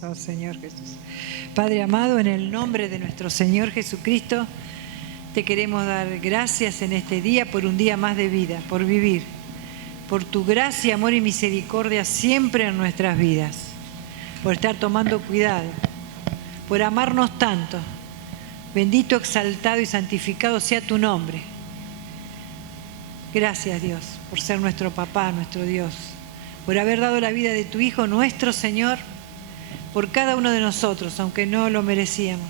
Oh Señor Jesús. Padre amado, en el nombre de nuestro Señor Jesucristo, te queremos dar gracias en este día por un día más de vida, por vivir, por tu gracia, amor y misericordia siempre en nuestras vidas, por estar tomando cuidado, por amarnos tanto. Bendito, exaltado y santificado sea tu nombre. Gracias, Dios, por ser nuestro papá, nuestro Dios, por haber dado la vida de tu Hijo, nuestro Señor, por cada uno de nosotros, aunque no lo merecíamos.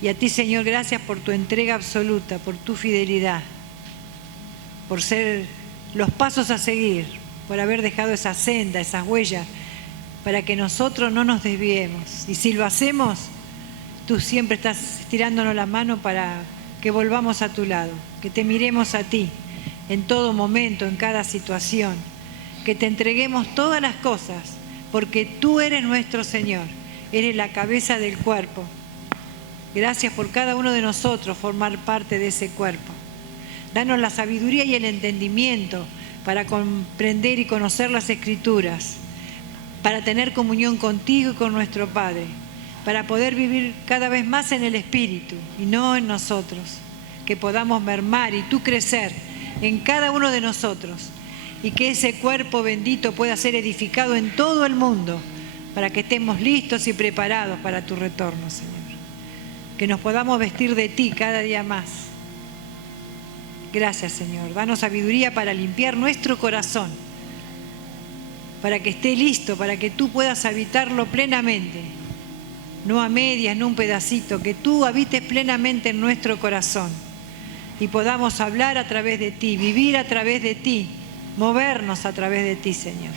Y a ti, Señor, gracias por tu entrega absoluta, por tu fidelidad, por ser los pasos a seguir, por haber dejado esa senda, esas huellas, para que nosotros no nos desviemos. Y si lo hacemos, tú siempre estás estirándonos la mano para que volvamos a tu lado, que te miremos a ti en todo momento, en cada situación, que te entreguemos todas las cosas, porque tú eres nuestro Señor, eres la cabeza del cuerpo. Gracias por cada uno de nosotros formar parte de ese cuerpo. Danos la sabiduría y el entendimiento para comprender y conocer las Escrituras, para tener comunión contigo y con nuestro Padre, para poder vivir cada vez más en el Espíritu y no en nosotros, que podamos mermar y tú crecer en cada uno de nosotros, y que ese cuerpo bendito pueda ser edificado en todo el mundo, para que estemos listos y preparados para tu retorno, Señor. Que nos podamos vestir de ti cada día más. Gracias, Señor. Danos sabiduría para limpiar nuestro corazón, para que esté listo, para que tú puedas habitarlo plenamente, no a medias, no un pedacito, que tú habites plenamente en nuestro corazón y podamos hablar a través de ti, vivir a través de ti, movernos a través de ti, Señor.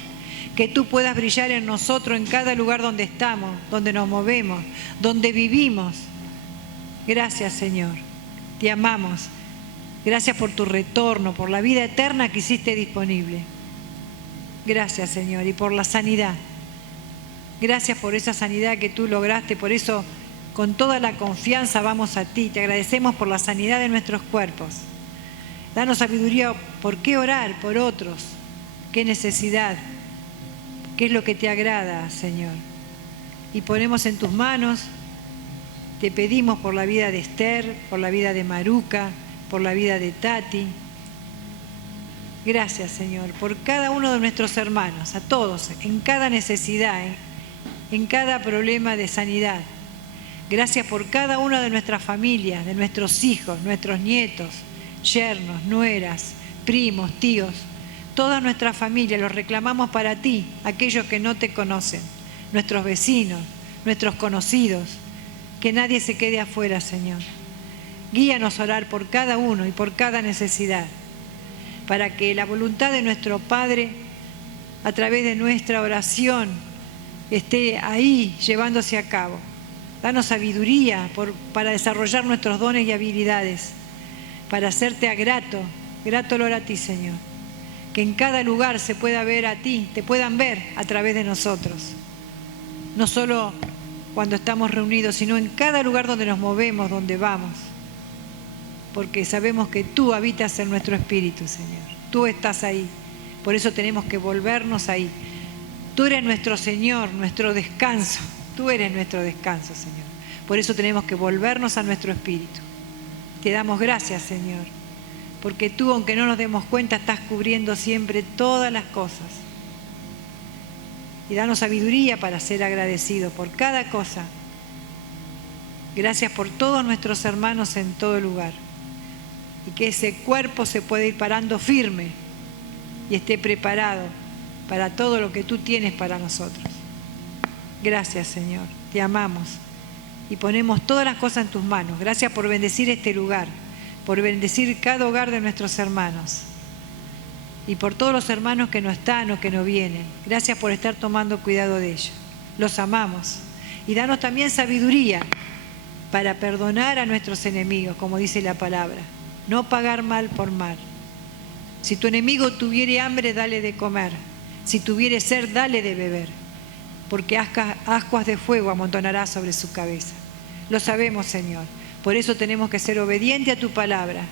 Que tú puedas brillar en nosotros en cada lugar donde estamos, donde nos movemos, donde vivimos. Gracias, Señor. Te amamos. Gracias por tu retorno, por la vida eterna que hiciste disponible. Gracias, Señor, y por la sanidad. Gracias por esa sanidad que tú lograste, por eso con toda la confianza vamos a ti. Te agradecemos por la sanidad de nuestros cuerpos. Danos sabiduría por qué orar por otros, qué necesidad, qué es lo que te agrada, Señor. Y ponemos en tus manos, te pedimos por la vida de Esther, por la vida de Maruca, por la vida de Tati. Gracias, Señor, por cada uno de nuestros hermanos, a todos, en cada necesidad, en cada problema de sanidad. Gracias por cada una de nuestras familias, de nuestros hijos, nuestros nietos, yernos, nueras, primos, tíos, toda nuestra familia, los reclamamos para ti, aquellos que no te conocen, nuestros vecinos, nuestros conocidos, que nadie se quede afuera, Señor. Guíanos a orar por cada uno y por cada necesidad, para que la voluntad de nuestro Padre, a través de nuestra oración, esté ahí llevándose a cabo. Danos sabiduría para desarrollar nuestros dones y habilidades, para hacerte grato olor a ti, Señor. Que en cada lugar se pueda ver a ti, te puedan ver a través de nosotros. No solo cuando estamos reunidos, sino en cada lugar donde nos movemos, donde vamos. Porque sabemos que tú habitas en nuestro espíritu, Señor. Tú estás ahí. Por eso tenemos que volvernos ahí. Tú eres nuestro Señor, nuestro descanso. Tú eres nuestro descanso, Señor. Por eso tenemos que volvernos a nuestro espíritu. Te damos gracias, Señor, porque tú, aunque no nos demos cuenta, estás cubriendo siempre todas las cosas. Y danos sabiduría para ser agradecidos por cada cosa. Gracias por todos nuestros hermanos en todo lugar. Y que ese cuerpo se pueda ir parando firme y esté preparado para todo lo que tú tienes para nosotros. Gracias, Señor. Te amamos y ponemos todas las cosas en tus manos. Gracias por bendecir este lugar, por bendecir cada hogar de nuestros hermanos y por todos los hermanos que no están o que no vienen. Gracias por estar tomando cuidado de ellos. Los amamos y danos también sabiduría para perdonar a nuestros enemigos, como dice la palabra. No pagar mal por mal. Si tu enemigo tuviere hambre, dale de comer. Si tuviere sed, dale de beber. Porque ascuas de fuego amontonará sobre su cabeza. Lo sabemos, Señor. Por eso tenemos que ser obedientes a tu palabra.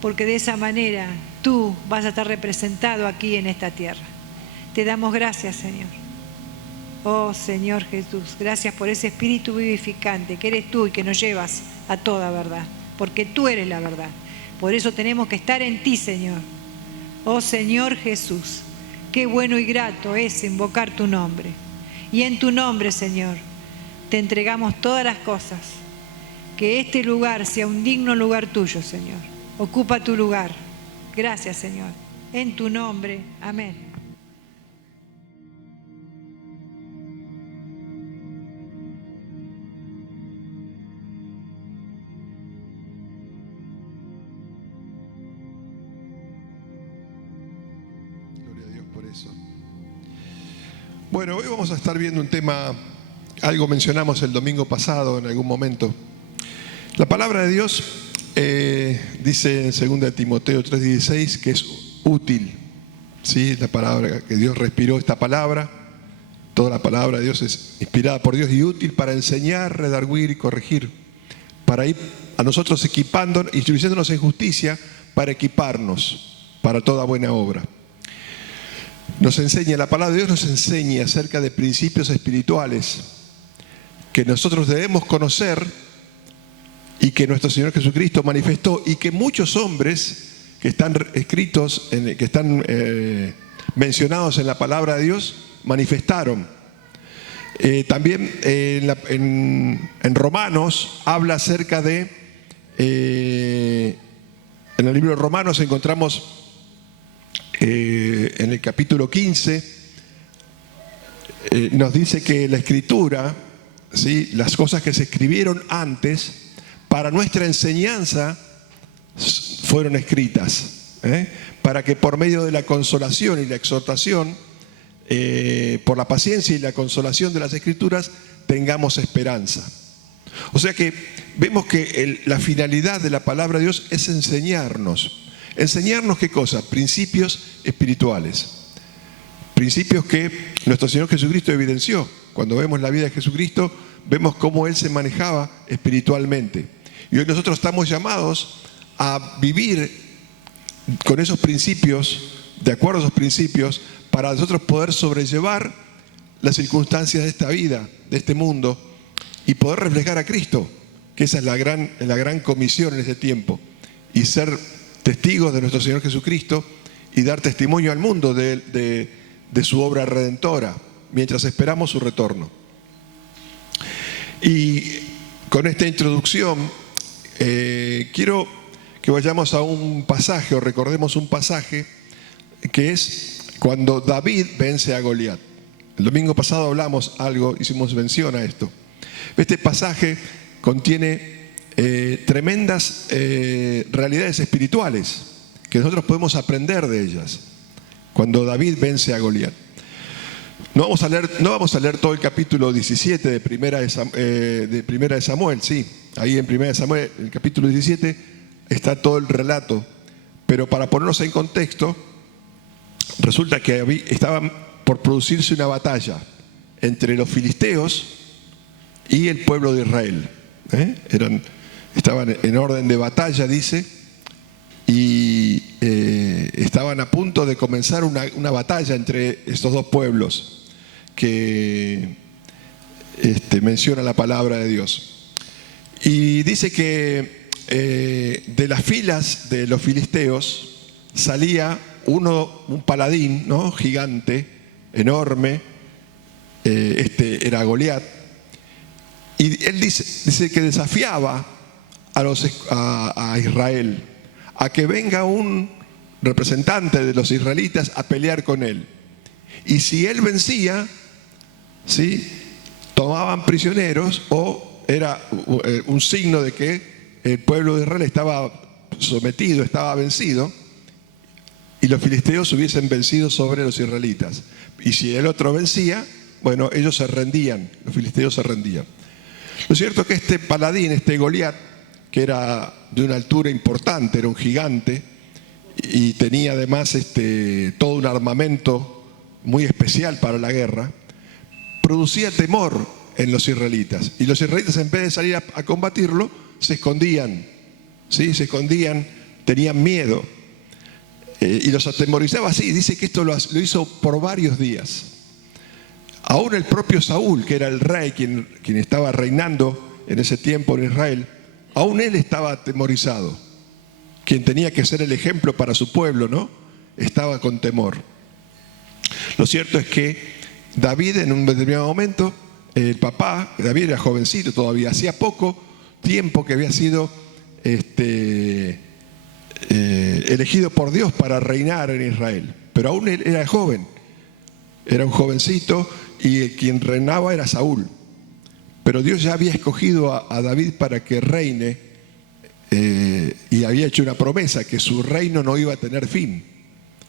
Porque de esa manera tú vas a estar representado aquí en esta tierra. Te damos gracias, Señor. Oh Señor Jesús, gracias por ese espíritu vivificante que eres tú y que nos llevas a toda verdad, porque tú eres la verdad. Por eso tenemos que estar en ti, Señor. Oh Señor Jesús, qué bueno y grato es invocar tu nombre. Y en tu nombre, Señor, te entregamos todas las cosas. Que este lugar sea un digno lugar tuyo, Señor. Ocupa tu lugar. Gracias, Señor. En tu nombre. Amén. Eso. Bueno, hoy vamos a estar viendo un tema, algo mencionamos el domingo pasado en algún momento. La palabra de Dios dice en 2 Timoteo 3:16 que es útil, ¿sí? La palabra que Dios respiró, esta palabra, toda la palabra de Dios es inspirada por Dios y útil para enseñar, redarguir y corregir, para ir a nosotros equipando, instruyéndonos en justicia, para equiparnos para toda buena obra. Nos enseña, la palabra de Dios nos enseña acerca de principios espirituales que nosotros debemos conocer y que nuestro Señor Jesucristo manifestó y que muchos hombres que están escritos, que están mencionados en la palabra de Dios, manifestaron. También en Romanos habla acerca de, en el libro de Romanos encontramos en el capítulo 15, nos dice que la Escritura, ¿sí?, las cosas que se escribieron antes, para nuestra enseñanza fueron escritas, para que por medio de la consolación y la exhortación, por la paciencia y la consolación de las Escrituras, tengamos esperanza. O sea que vemos que la finalidad de la palabra de Dios es enseñarnos. ¿Enseñarnos qué cosa? Principios espirituales. Principios que nuestro Señor Jesucristo evidenció. Cuando vemos la vida de Jesucristo, vemos cómo Él se manejaba espiritualmente. Y hoy nosotros estamos llamados a vivir con esos principios, de acuerdo a esos principios, para nosotros poder sobrellevar las circunstancias de esta vida, de este mundo, y poder reflejar a Cristo, que esa es la gran comisión en este tiempo, y ser testigos de nuestro Señor Jesucristo y dar testimonio al mundo de su obra redentora, mientras esperamos su retorno. Y con esta introducción, quiero que vayamos a un pasaje, o recordemos un pasaje, que es cuando David vence a Goliat. El domingo pasado hablamos algo, hicimos mención a esto. Este pasaje contiene tremendas realidades espirituales que nosotros podemos aprender de ellas cuando David vence a Goliat. No vamos a leer todo el capítulo 17 de Primera de Samuel, sí. Ahí en Primera de Samuel, el capítulo 17, está todo el relato. Pero para ponernos en contexto, resulta que estaba por producirse una batalla entre los filisteos y el pueblo de Israel. Estaban en orden de batalla, dice, y estaban a punto de comenzar una batalla entre estos dos pueblos que menciona la palabra de Dios. Y dice que de las filas de los filisteos salía un paladín, ¿no?, gigante, enorme, era Goliat, y él dice que desafiaba a Israel a que venga un representante de los israelitas a pelear con él. Y si él vencía, ¿sí?, tomaban prisioneros, o era un signo de que el pueblo de Israel estaba sometido, estaba vencido, y los filisteos hubiesen vencido sobre los israelitas. Y si el otro vencía, bueno, ellos se rendían, los filisteos se rendían. Lo cierto es que este paladín, este Goliat, que era de una altura importante, era un gigante, y tenía además todo un armamento muy especial para la guerra, producía temor en los israelitas. Y los israelitas, en vez de salir a combatirlo, se escondían, ¿sí? Se escondían, tenían miedo. Y los atemorizaba así. Dice que esto lo hizo por varios días. Aún el propio Saúl, que era el rey, quien estaba reinando en ese tiempo en Israel, aún él estaba atemorizado. Quien tenía que ser el ejemplo para su pueblo, ¿no? Estaba con temor. Lo cierto es que David, en un determinado momento, el papá, David era jovencito todavía, hacía poco tiempo que había sido elegido por Dios para reinar en Israel. Pero aún él era joven, era un jovencito, y quien reinaba era Saúl. Pero Dios ya había escogido a David para que reine, y había hecho una promesa, que su reino no iba a tener fin,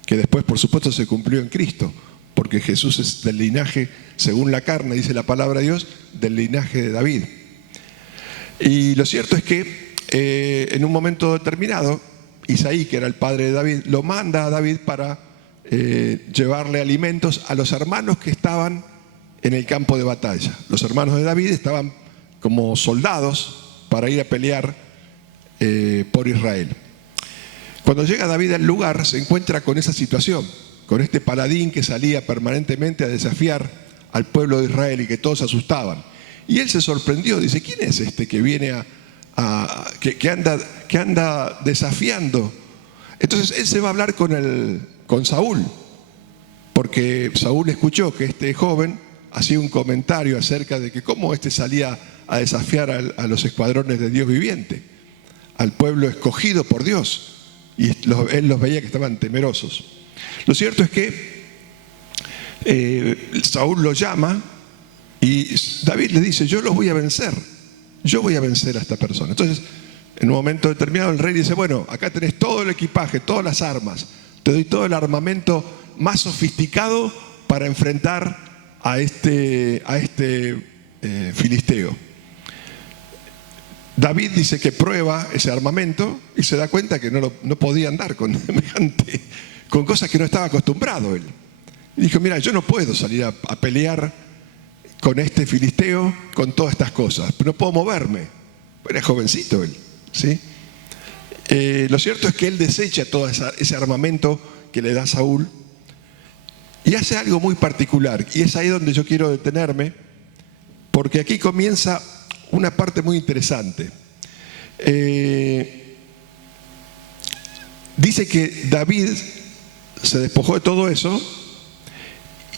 que después por supuesto se cumplió en Cristo, porque Jesús es del linaje, según la carne, dice la palabra de Dios, del linaje de David. Y lo cierto es que en un momento determinado, Isaí, que era el padre de David, lo manda a David para llevarle alimentos a los hermanos que estaban en el campo de batalla. Los hermanos de David estaban como soldados para ir a pelear por Israel. Cuando llega David al lugar, se encuentra con esa situación, con este paladín que salía permanentemente a desafiar al pueblo de Israel y que todos se asustaban. Y él se sorprendió, dice: ¿quién es este que viene que anda desafiando? Entonces él se va a hablar con Saúl, porque Saúl escuchó que este joven hacía un comentario acerca de que cómo salía a desafiar a los escuadrones de Dios viviente, al pueblo escogido por Dios, y él los veía que estaban temerosos. Lo cierto es que Saúl lo llama y David le dice: yo los voy a vencer, yo voy a vencer a esta persona. Entonces, en un momento determinado, el rey dice: bueno, acá tenés todo el equipaje, todas las armas, te doy todo el armamento más sofisticado para enfrentar a este filisteo. David dice que prueba ese armamento y se da cuenta que no podía andar con cosas que no estaba acostumbrado él. Y dijo: mira, yo no puedo salir a pelear con este filisteo con todas estas cosas, pero no puedo moverme. Era jovencito él, ¿sí? Lo cierto es que él desecha todo ese armamento que le da Saúl y hace algo muy particular, y es ahí donde yo quiero detenerme, porque aquí comienza una parte muy interesante. Dice que David se despojó de todo eso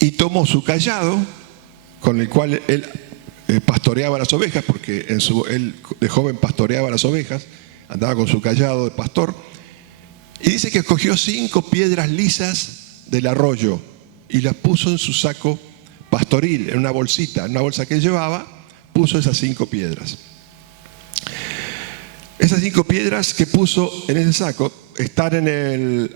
y tomó su cayado, con el cual él pastoreaba las ovejas, porque él de joven pastoreaba las ovejas, andaba con su cayado de pastor, y dice que escogió 5 piedras lisas del arroyo y las puso en su saco pastoril, en una bolsita, en una bolsa que él llevaba, puso esas 5 piedras. Esas 5 piedras que puso en ese saco están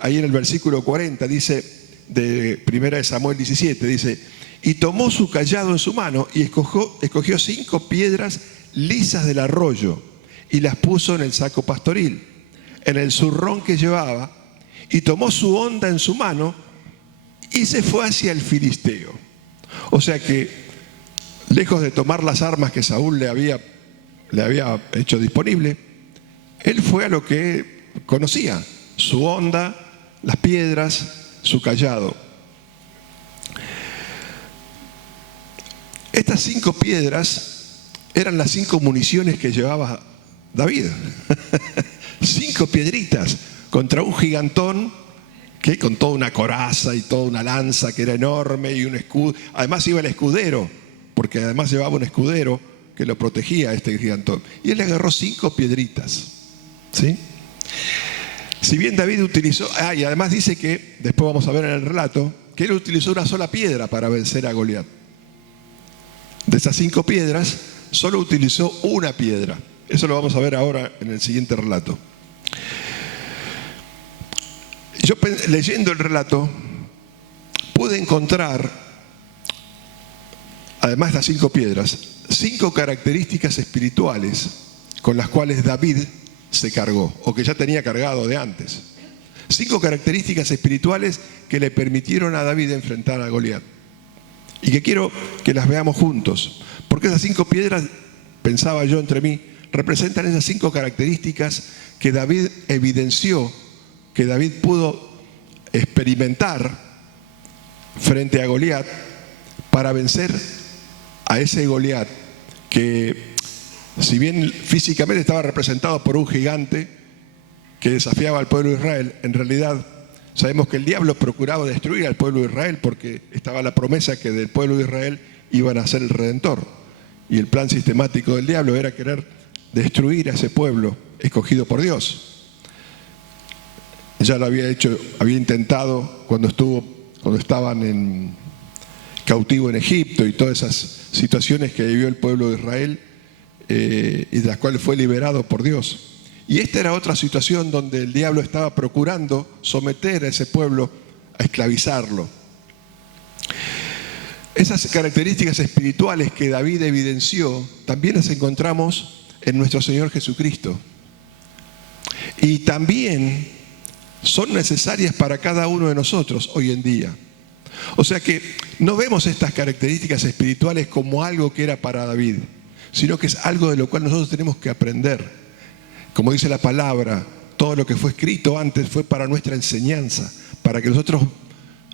ahí en el versículo 40, dice, de 1 Samuel 17, dice: y tomó su cayado en su mano y escogió 5 piedras lisas del arroyo y las puso en el saco pastoril, en el zurrón que llevaba, y tomó su honda en su mano y se fue hacia el filisteo. O sea que, lejos de tomar las armas que Saúl le había hecho disponible, él fue a lo que conocía: su honda, las piedras, su cayado. Estas 5 piedras eran las 5 municiones que llevaba David. 5 piedritas contra un gigantón que con toda una coraza y toda una lanza que era enorme y un escudo. Además iba el escudero, porque además llevaba un escudero que lo protegía a este gigantón. Y él le agarró 5 piedritas, ¿sí? Si bien David utilizó, y además dice que, después vamos a ver en el relato, que él utilizó una sola piedra para vencer a Goliat. De esas 5 piedras, solo utilizó una piedra. Eso lo vamos a ver ahora en el siguiente relato. Yo, leyendo el relato, pude encontrar, además de las 5 piedras, 5 características espirituales con las cuales David se cargó, o que ya tenía cargado de antes. 5 características espirituales que le permitieron a David enfrentar a Goliat. Y que quiero que las veamos juntos, porque esas 5 piedras, pensaba yo entre mí, representan esas 5 características que David evidenció, que David pudo experimentar frente a Goliat, para vencer a ese Goliat, que si bien físicamente estaba representado por un gigante que desafiaba al pueblo de Israel, en realidad sabemos que el diablo procuraba destruir al pueblo de Israel porque estaba la promesa que del pueblo de Israel iban a ser el Redentor. Y el plan sistemático del diablo era querer destruir a ese pueblo escogido por Dios. Ya lo había hecho, había intentado cuando estaban en cautivo en Egipto y todas esas situaciones que vivió el pueblo de Israel y de las cuales fue liberado por Dios. Y esta era otra situación donde el diablo estaba procurando someter a ese pueblo, a esclavizarlo. Esas características espirituales que David evidenció también las encontramos en nuestro Señor Jesucristo. Y también son necesarias para cada uno de nosotros hoy en día. O sea que no vemos estas características espirituales como algo que era para David, sino que es algo de lo cual nosotros tenemos que aprender. Como dice la palabra, todo lo que fue escrito antes fue para nuestra enseñanza, para que nosotros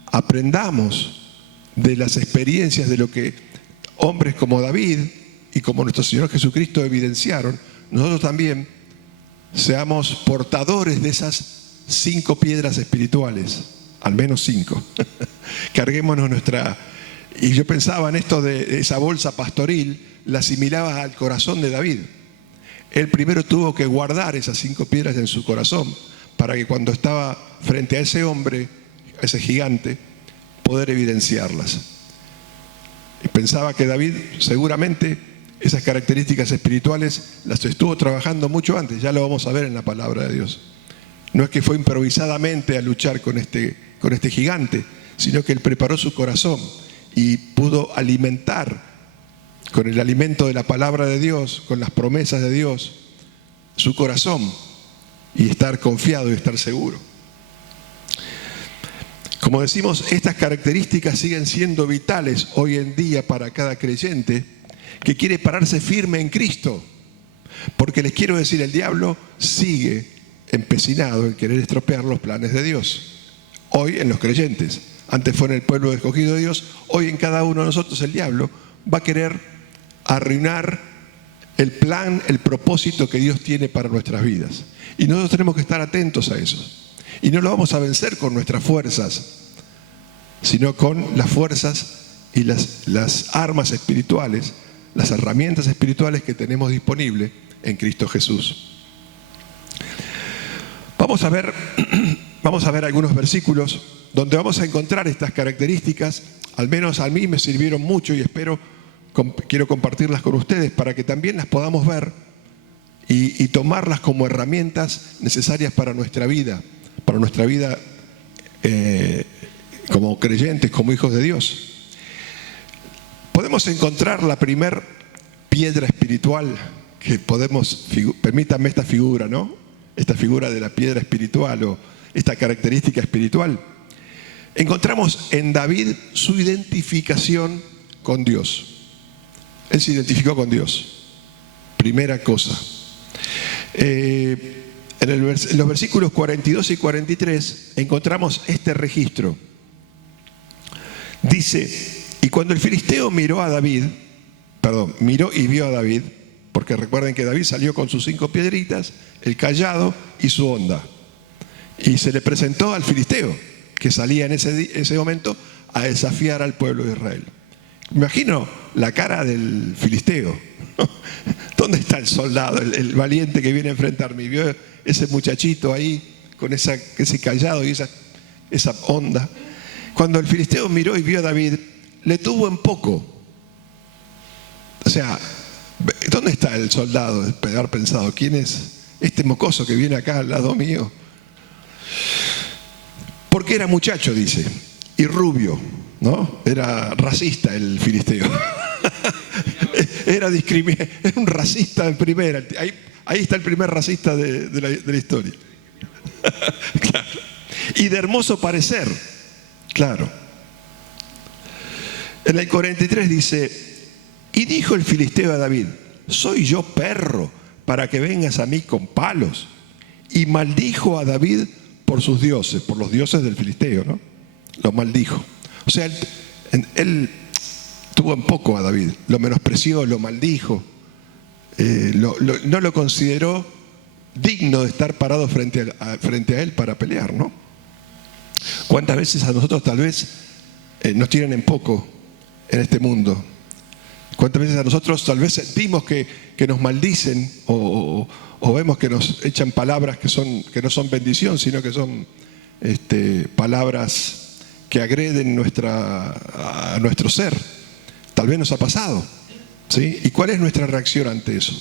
aprendamos de las experiencias de lo que hombres como David y como nuestro Señor Jesucristo evidenciaron. Nosotros también seamos portadores de esas 5 piedras espirituales, al menos 5. Carguémonos nuestra... Y yo pensaba en esto de esa bolsa pastoril, la asimilaba al corazón de David. Él primero tuvo que guardar esas 5 piedras en su corazón para que cuando estaba frente a ese hombre, a ese gigante, poder evidenciarlas. Y pensaba que David seguramente esas características espirituales las estuvo trabajando mucho antes, ya lo vamos a ver en la palabra de Dios. No es que fue improvisadamente a luchar con este gigante, sino que él preparó su corazón y pudo alimentar con el alimento de la palabra de Dios, con las promesas de Dios, su corazón y estar confiado y estar seguro. Como decimos, estas características siguen siendo vitales hoy en día para cada creyente que quiere pararse firme en Cristo. Porque les quiero decir, el diablo sigue empecinado en querer estropear los planes de Dios. Hoy en los creyentes, antes fue en el pueblo escogido de Dios, hoy en cada uno de nosotros el diablo va a querer arruinar el plan, el propósito que Dios tiene para nuestras vidas. Y nosotros tenemos que estar atentos a eso. Y no lo vamos a vencer con nuestras fuerzas, sino con las fuerzas y las armas espirituales, las herramientas espirituales que tenemos disponibles en Cristo Jesús. Vamos a ver algunos versículos donde vamos a encontrar estas características. Al menos a mí me sirvieron mucho y quiero compartirlas con ustedes para que también las podamos ver y tomarlas como herramientas necesarias para nuestra vida como creyentes, como hijos de Dios. Podemos encontrar la primer piedra espiritual que permítanme esta figura, ¿no? Esta figura de la piedra espiritual o esta característica espiritual. Encontramos en David su identificación con Dios. Él se identificó con Dios. Primera cosa. En los versículos 42 y 43 encontramos este registro. Dice, y cuando el filisteo miró y vio a David, porque recuerden que David salió con sus 5 piedritas, el cayado y su honda. Y se le presentó al filisteo, que salía en ese momento a desafiar al pueblo de Israel. Me imagino la cara del filisteo. ¿Dónde está el soldado, el valiente que viene a enfrentarme? Y vio ese muchachito ahí con ese cayado y esa onda. Cuando el filisteo miró y vio a David, le tuvo en poco. O sea, ¿dónde está el soldado? De haber pensado, ¿quién es este mocoso que viene acá al lado mío? Porque era muchacho, dice, y rubio, ¿no? Era racista el filisteo. Era un racista en primera. Ahí está el primer racista de la historia. Claro. Y de hermoso parecer, claro. En el 43 dice, y dijo el filisteo a David, ¿soy yo perro para que vengas a mí con palos? Y maldijo a David por sus dioses, por los dioses del filisteo, ¿no? Lo maldijo. O sea, él tuvo en poco a David, lo menospreció, lo maldijo, no lo consideró digno de estar parado frente a él para pelear, ¿no? ¿Cuántas veces a nosotros tal vez nos tienen en poco en este mundo? ¿Cuántas veces a nosotros tal vez sentimos que nos maldicen o vemos que nos echan palabras que no son bendición, sino que son palabras que agreden a nuestro ser? Tal vez nos ha pasado, ¿sí? ¿Y cuál es nuestra reacción ante eso?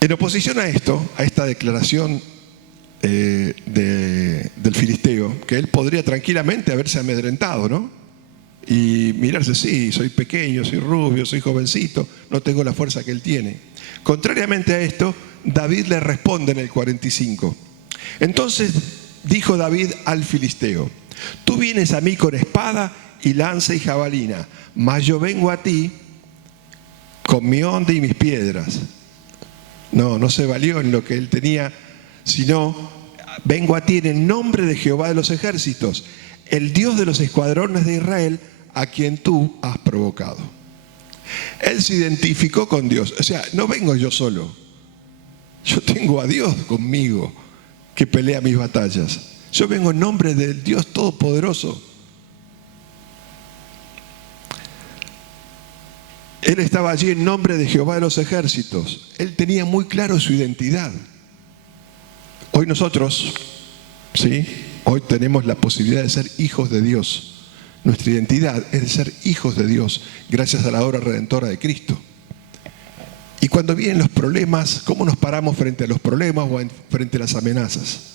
En oposición a esto, a esta declaración del filisteo, que él podría tranquilamente haberse amedrentado, ¿no? Y mirarse, sí, soy pequeño, soy rubio, soy jovencito, no tengo la fuerza que él tiene. Contrariamente a esto, David le responde en el 45. Entonces dijo David al filisteo: tú vienes a mí con espada y lanza y jabalina, mas yo vengo a ti con mi onda y mis piedras. No se valió en lo que él tenía, sino vengo a ti en el nombre de Jehová de los ejércitos, el Dios de los escuadrones de Israel, a quien tú has provocado. Él se identificó con Dios. O sea, no vengo yo solo. Yo tengo a Dios conmigo que pelea mis batallas. Yo vengo en nombre del Dios Todopoderoso. Él estaba allí en nombre de Jehová de los ejércitos. Él tenía muy claro su identidad. Hoy nosotros, ¿sí? Hoy tenemos la posibilidad de ser hijos de Dios. Nuestra identidad es de ser hijos de Dios gracias a la obra redentora de Cristo. Y cuando vienen los problemas, ¿cómo nos paramos frente a los problemas o frente a las amenazas?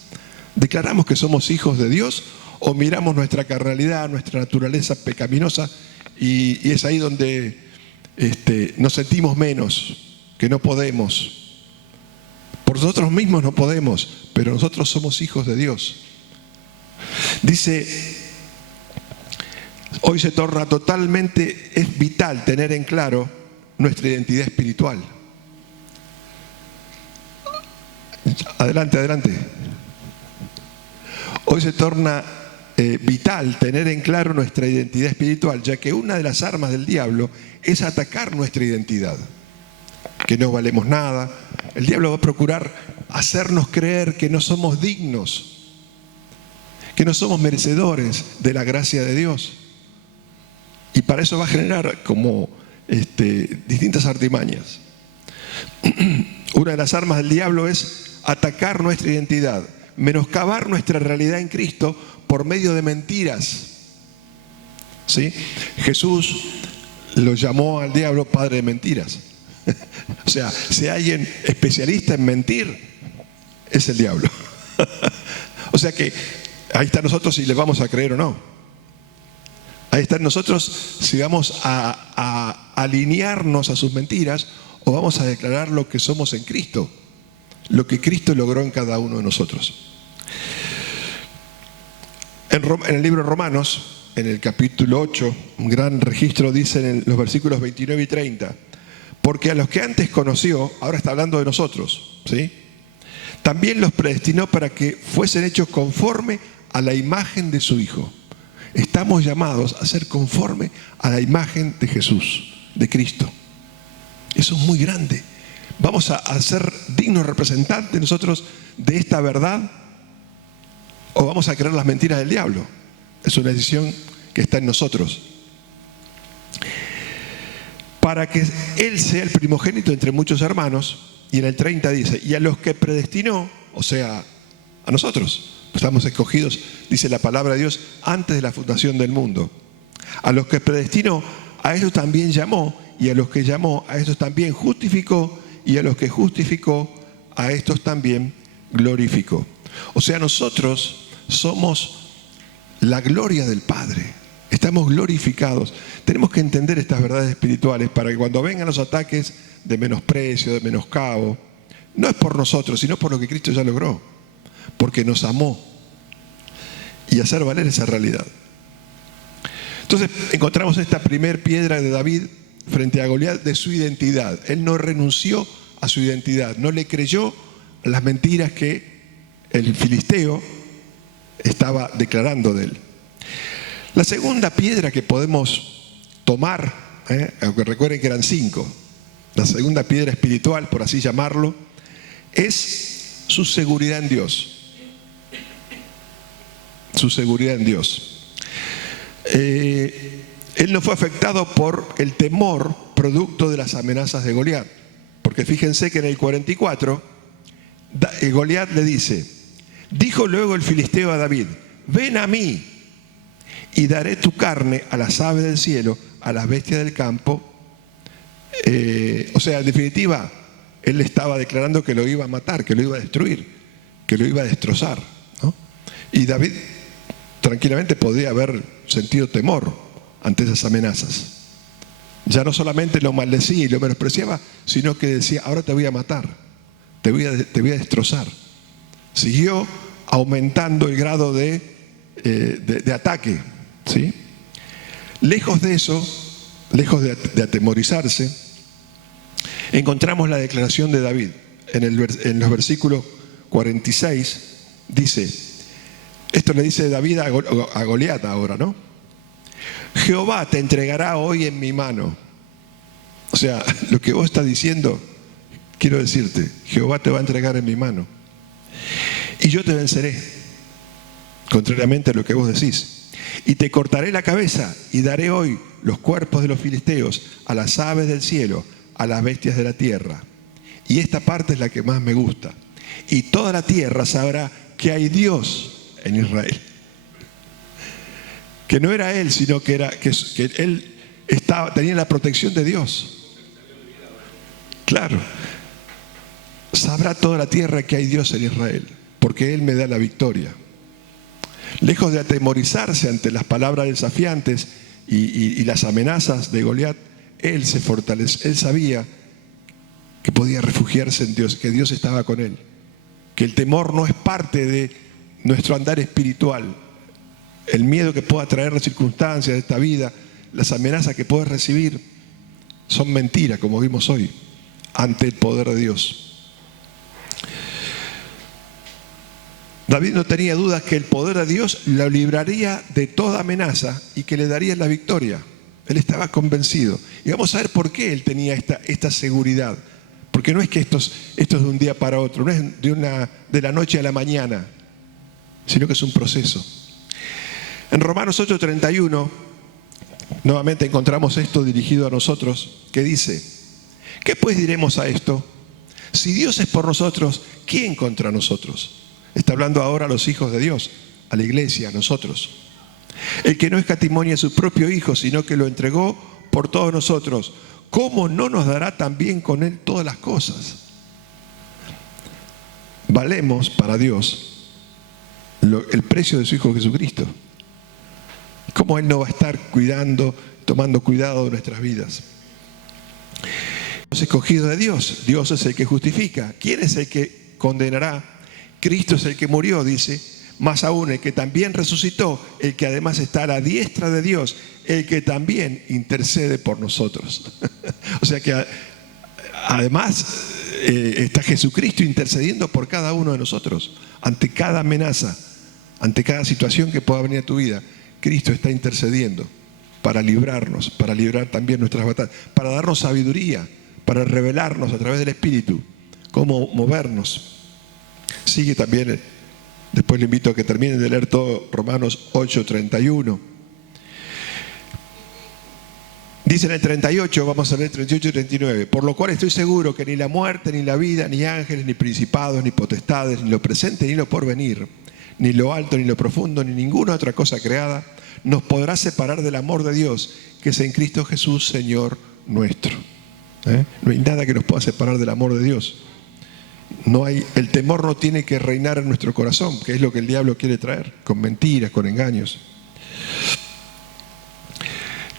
¿Declaramos que somos hijos de Dios o miramos nuestra carnalidad, nuestra naturaleza pecaminosa y es ahí donde nos sentimos menos, que no podemos? Por nosotros mismos no podemos, pero nosotros somos hijos de Dios. Dice, hoy se torna totalmente, es vital tener en claro nuestra identidad espiritual. Adelante. Hoy se torna vital tener en claro nuestra identidad espiritual, ya que una de las armas del diablo es atacar nuestra identidad, que no valemos nada. El diablo va a procurar hacernos creer que no somos dignos, que no somos merecedores de la gracia de Dios. Y para eso va a generar como distintas artimañas. Una de las armas del diablo es atacar nuestra identidad, menoscabar nuestra realidad en Cristo por medio de mentiras. ¿Sí? Jesús lo llamó al diablo padre de mentiras. O sea, si hay alguien especialista en mentir, es el diablo. O sea que ahí está nosotros si le vamos a creer o no. Ahí está nosotros si vamos a alinearnos a sus mentiras o vamos a declarar lo que somos en Cristo, lo que Cristo logró en cada uno de nosotros. En el libro de Romanos, en el capítulo 8, un gran registro dice en los versículos 29 y 30, porque a los que antes conoció, ahora está hablando de nosotros, ¿sí? También los predestinó para que fuesen hechos conforme a la imagen de su Hijo. Estamos llamados a ser conforme a la imagen de Jesús, de Cristo. Eso es muy grande. ¿Vamos a ser dignos representantes nosotros de esta verdad? ¿O vamos a creer las mentiras del diablo? Es una decisión que está en nosotros. Para que Él sea el primogénito entre muchos hermanos. Y en el 30 dice, y a los que predestinó, o sea, a nosotros, estamos escogidos, dice la palabra de Dios, antes de la fundación del mundo. A los que predestinó, a ellos también llamó, y a los que llamó, a estos también justificó, y a los que justificó, a estos también glorificó. O sea, nosotros somos la gloria del Padre. Estamos glorificados. Tenemos que entender estas verdades espirituales para que cuando vengan los ataques de menosprecio, de menoscabo, no es por nosotros, sino por lo que Cristo ya logró. Porque nos amó. Y hacer valer esa realidad. Entonces encontramos esta primer piedra de David frente a Goliat de su identidad. Él no renunció a su identidad, no le creyó las mentiras que el filisteo estaba declarando de él. La segunda piedra que podemos tomar, aunque recuerden que eran 5, la segunda piedra espiritual, por así llamarlo, es su seguridad en Dios. Su seguridad en Dios. Él no fue afectado por el temor producto de las amenazas de Goliat. Porque fíjense que en el 44, Goliat le dice: dijo luego el filisteo a David: ven a mí y daré tu carne a las aves del cielo, a las bestias del campo. O sea, en definitiva, él estaba declarando que lo iba a matar, que lo iba a destruir, que lo iba a destrozar, ¿no? Y David tranquilamente podía haber sentido temor ante esas amenazas. Ya no solamente lo maldecía y lo menospreciaba, sino que decía: ahora te voy a matar, te voy a destrozar. Siguió aumentando el grado de ataque, ¿sí? Lejos de eso, lejos de atemorizarse, encontramos la declaración de David. En los versículos 46 dice, esto le dice David a Goliat ahora, ¿no? Jehová te entregará hoy en mi mano. O sea, lo que vos estás diciendo, quiero decirte, Jehová te va a entregar en mi mano. Y yo te venceré, contrariamente a lo que vos decís. Y te cortaré la cabeza y daré hoy los cuerpos de los filisteos a las aves del cielo, a las bestias de la tierra. Y esta parte es la que más me gusta. Y toda la tierra sabrá que hay Dios en Israel. Que no era él, sino que él tenía la protección de Dios. Claro. Sabrá toda la tierra que hay Dios en Israel, porque Él me da la victoria. Lejos de atemorizarse ante las palabras desafiantes y las amenazas de Goliat, él se fortaleció. Él sabía que podía refugiarse en Dios, que Dios estaba con él, que el temor no es parte de nuestro andar espiritual. El miedo que pueda traer las circunstancias de esta vida, las amenazas que puedes recibir, son mentiras, como vimos hoy, ante el poder de Dios. David no tenía dudas que el poder de Dios lo libraría de toda amenaza y que le daría la victoria. Él estaba convencido. Y vamos a ver por qué él tenía esta seguridad. Porque no es que esto es de un día para otro, no es de la noche a la mañana, sino que es un proceso. En Romanos 8:31, nuevamente encontramos esto dirigido a nosotros, que dice: ¿qué pues diremos a esto? Si Dios es por nosotros, ¿quién contra nosotros? Está hablando ahora a los hijos de Dios, a la iglesia, a nosotros. El que no escatimó a su propio Hijo, sino que lo entregó por todos nosotros, ¿cómo no nos dará también con Él todas las cosas? Valemos para Dios el precio de su Hijo Jesucristo. ¿Cómo Él no va a estar tomando cuidado de nuestras vidas? Hemos escogido de Dios. Dios es el que justifica. ¿Quién es el que condenará? Cristo es el que murió, dice, más aún el que también resucitó, el que además está a la diestra de Dios, el que también intercede por nosotros. O sea que además está Jesucristo intercediendo por cada uno de nosotros, ante cada amenaza, ante cada situación que pueda venir a tu vida. Cristo está intercediendo para librarnos, para librar también nuestras batallas, para darnos sabiduría, para revelarnos a través del Espíritu cómo movernos. Sigue también, después le invito a que terminen de leer todo Romanos 8:31. Dice en el 38, vamos a leer 38 y 39. Por lo cual estoy seguro que ni la muerte, ni la vida, ni ángeles, ni principados, ni potestades, ni lo presente, ni lo porvenir, ni lo alto, ni lo profundo, ni ninguna otra cosa creada, nos podrá separar del amor de Dios, que es en Cristo Jesús, Señor nuestro. No hay nada que nos pueda separar del amor de Dios. El temor no tiene que reinar en nuestro corazón, que es lo que el diablo quiere traer, con mentiras, con engaños.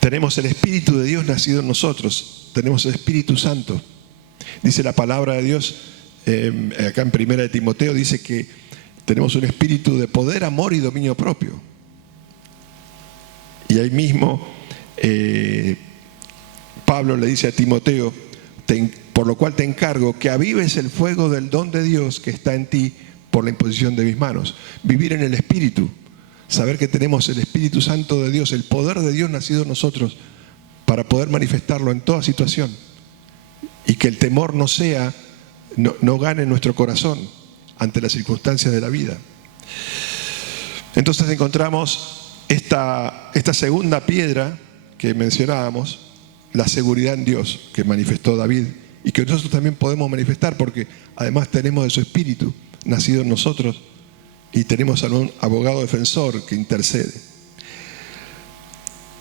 Tenemos el Espíritu de Dios nacido en nosotros, tenemos el Espíritu Santo. Dice la palabra de Dios, acá en 1 de Timoteo, dice que tenemos un espíritu de poder, amor y dominio propio. Y ahí mismo Pablo le dice a Timoteo: por lo cual te encargo que avives el fuego del don de Dios que está en ti por la imposición de mis manos. Vivir en el Espíritu, saber que tenemos el Espíritu Santo de Dios, el poder de Dios nacido en nosotros, para poder manifestarlo en toda situación. Y que el temor no gane en nuestro corazón ante las circunstancias de la vida. Entonces encontramos esta segunda piedra que mencionábamos, la seguridad en Dios que manifestó David y que nosotros también podemos manifestar, porque además tenemos de su Espíritu nacido en nosotros y tenemos a un abogado defensor que intercede.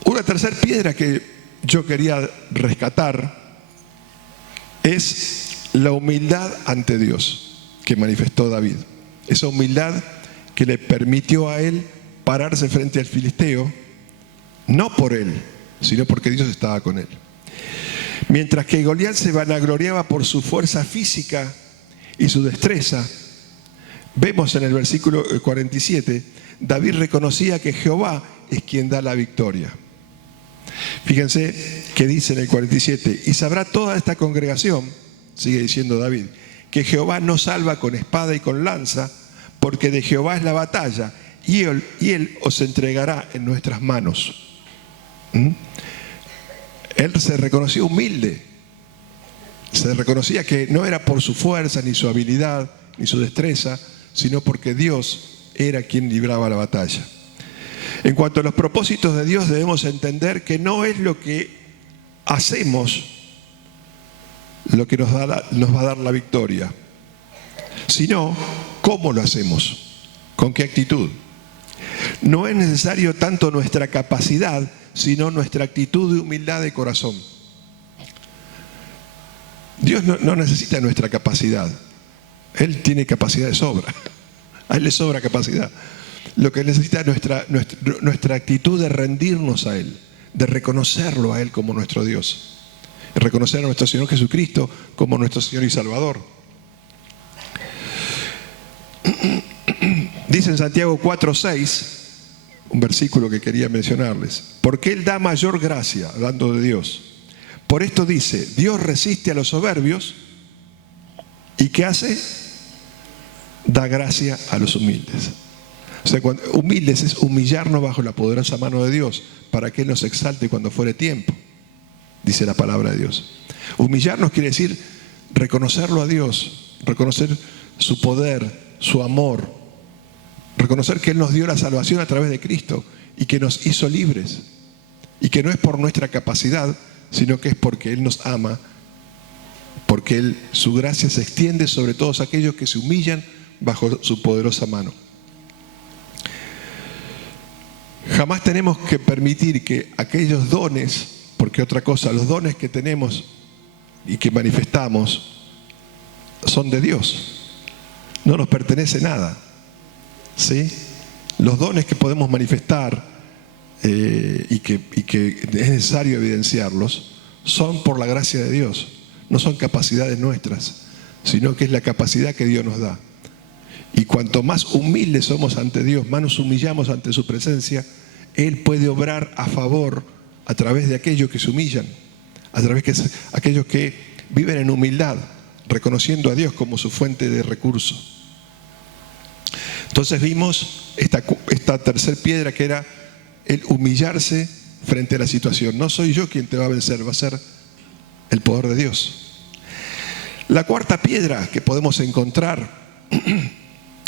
Una tercera piedra que yo quería rescatar es la humildad ante Dios que manifestó David. Esa humildad que le permitió a él pararse frente al filisteo, no por él, sino porque Dios estaba con él. Mientras que Goliat se vanagloriaba por su fuerza física y su destreza, vemos en el versículo 47, David reconocía que Jehová es quien da la victoria. Fíjense que dice en el 47, y sabrá toda esta congregación, sigue diciendo David, que Jehová no salva con espada y con lanza, porque de Jehová es la batalla, y él os entregará en nuestras manos. Él se reconoció humilde, se reconocía que no era por su fuerza, ni su habilidad, ni su destreza, sino porque Dios era quien libraba la batalla. En cuanto a los propósitos de Dios, debemos entender que no es lo que hacemos lo que nos va a dar la victoria, sino cómo lo hacemos, con qué actitud. No es necesario tanto nuestra capacidad, sino nuestra actitud de humildad de corazón. Dios no necesita nuestra capacidad. Él tiene capacidad de sobra. A Él le sobra capacidad. Lo que necesita es nuestra actitud de rendirnos a Él, de reconocerlo a Él como nuestro Dios, de reconocer a nuestro Señor Jesucristo como nuestro Señor y Salvador. Dice en Santiago 4:6, un versículo que quería mencionarles, porque Él da mayor gracia, hablando de Dios. Por esto dice, Dios resiste a los soberbios, ¿y qué hace? Da gracia a los humildes. O sea, humildes es humillarnos bajo la poderosa mano de Dios para que Él nos exalte cuando fuere tiempo, dice la palabra de Dios. Humillarnos quiere decir reconocerlo a Dios, reconocer su poder, su amor, reconocer que Él nos dio la salvación a través de Cristo y que nos hizo libres y que no es por nuestra capacidad, sino que es porque Él nos ama, porque su gracia se extiende sobre todos aquellos que se humillan bajo su poderosa mano. Jamás tenemos que permitir que aquellos dones, porque otra cosa, los dones que tenemos y que manifestamos son de Dios, no nos pertenece nada, ¿sí? Los dones que podemos manifestar y que es necesario evidenciarlos son por la gracia de Dios, no son capacidades nuestras, sino que es la capacidad que Dios nos da. Y cuanto más humildes somos ante Dios, más nos humillamos ante su presencia, Él puede obrar a favor a través de aquellos que se humillan, a través de aquellos que viven en humildad, reconociendo a Dios como su fuente de recursos. Entonces vimos esta tercera piedra, que era el humillarse frente a la situación. No soy yo quien te va a vencer, va a ser el poder de Dios. La cuarta piedra que podemos encontrar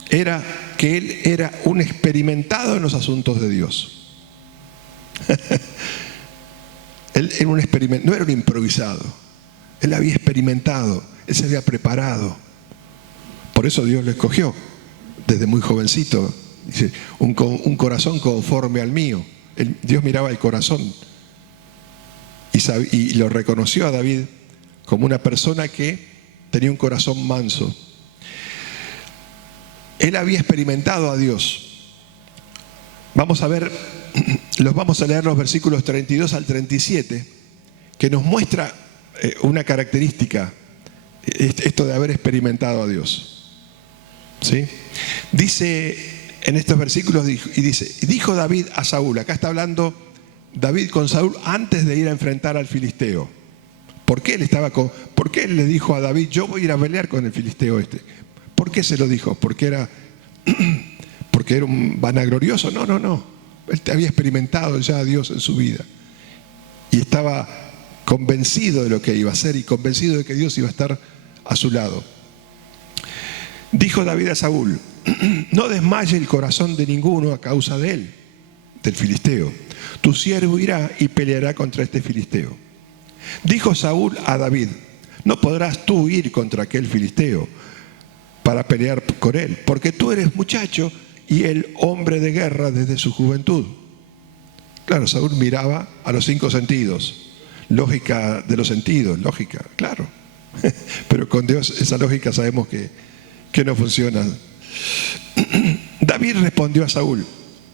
era que él era un experimentado en los asuntos de Dios. Él era no era un improvisado. Él había experimentado, él se había preparado. Por eso Dios lo escogió desde muy jovencito. Dice, un corazón conforme al mío. Dios miraba el corazón y lo reconoció a David como una persona que tenía un corazón manso. Él había experimentado a Dios. Vamos a leer los versículos 32 al 37, que nos muestra una característica, esto de haber experimentado a Dios. ¿Sí? Dice en estos versículos, dijo David a Saúl, acá está hablando David con Saúl antes de ir a enfrentar al filisteo, ¿Por qué él le dijo a David, yo voy a ir a pelear con el filisteo este? ¿Por qué se lo dijo? ¿Porque era un vanaglorioso? No. Él había experimentado ya a Dios en su vida. Y estaba convencido de lo que iba a hacer y convencido de que Dios iba a estar a su lado. Dijo David a Saúl, no desmaye el corazón de ninguno a causa de él, del filisteo. Tu siervo irá y peleará contra este filisteo. Dijo Saúl a David, no podrás tú ir contra aquel filisteo para pelear con él, porque tú eres muchacho y él hombre de guerra desde su juventud. Claro, Saúl miraba a los 5 sentidos, lógica de los sentidos, lógica, claro. Pero con Dios esa lógica sabemos que no funciona. David respondió a Saúl,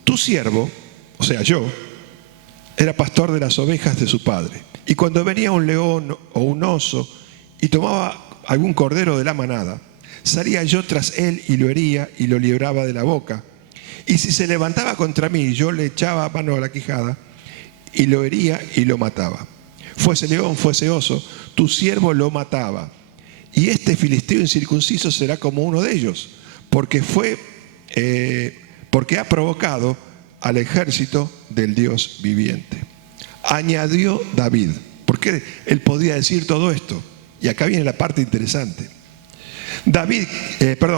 tu siervo, o sea yo, era pastor de las ovejas de su padre. Y cuando venía un león o un oso y tomaba algún cordero de la manada, salía yo tras él y lo hería y lo libraba de la boca. Y si se levantaba contra mí, yo le echaba mano a la quijada y lo hería y lo mataba. Fuese león, fuese oso, tu siervo lo mataba. Y este filisteo incircunciso será como uno de ellos, porque ha provocado al ejército del Dios viviente. Añadió David, porque él podía decir todo esto. Y acá viene la parte interesante.